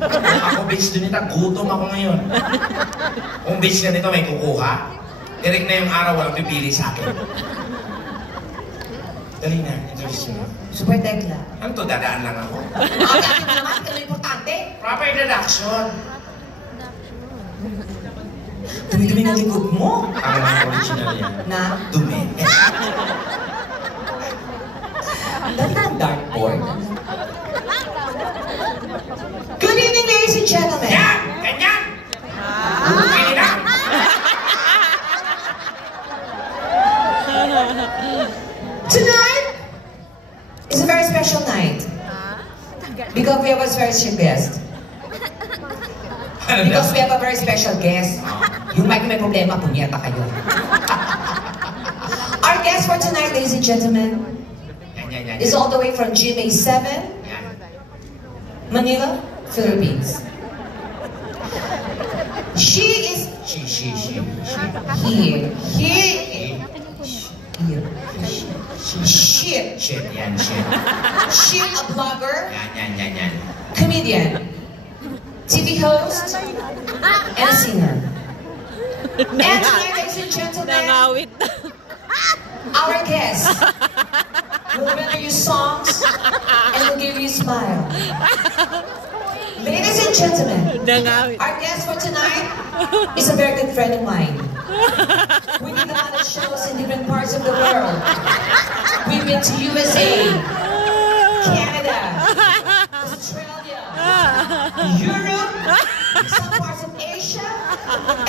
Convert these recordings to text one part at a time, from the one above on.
Ako, bitch, Donita, gutom ako ngayon. Kung bitch ganito may kukuha, direct na yung araw, walang pipili sa akin. Dali na, introduce mo. Super Tekla. Ano to, dadaan lang ako? Dati mo naman, ito na importante. Proper introduction. Dumi-dumi ng likod mo. Ang original yan. Na? Dumi. Dati na ang dartboard. Good evening, ladies and gentlemen. Yan! Ganyan! Okay na! Tonight is a very special night. Because we have a very special guest. Because we have a very special guest. Yung mic may problema, punyeta kayo. Our guest for tonight, ladies and gentlemen, is all the way from GMA7, Manila, Philippines. She is here. Shit, yan, shit. She a blogger, Yan. comedian, TV host, and a singer. And tonight, ladies and gentlemen, our guest will render you songs and will give you a smile. Ladies and gentlemen, our guest for tonight is a very good friend of mine. We did a lot of shows in different parts of the world. We've been to USA, Canada, Australia, Europe, some parts of Asia,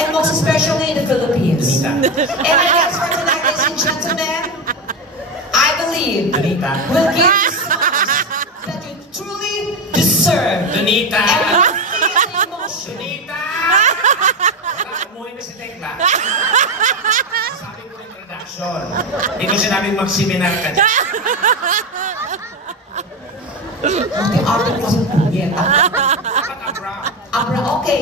and most especially in the Philippines. And our guest for tonight, ladies and gentlemen, I believe will give you songs that you truly deserve. Donita! And you feel the emotion. Donita! Umuwi na si Tekla. Sabi ko introduction. Hindi ko sinabing mag-seminar ka dyan. Ang ate ko kasi punyeta. Abra. Abra, okay.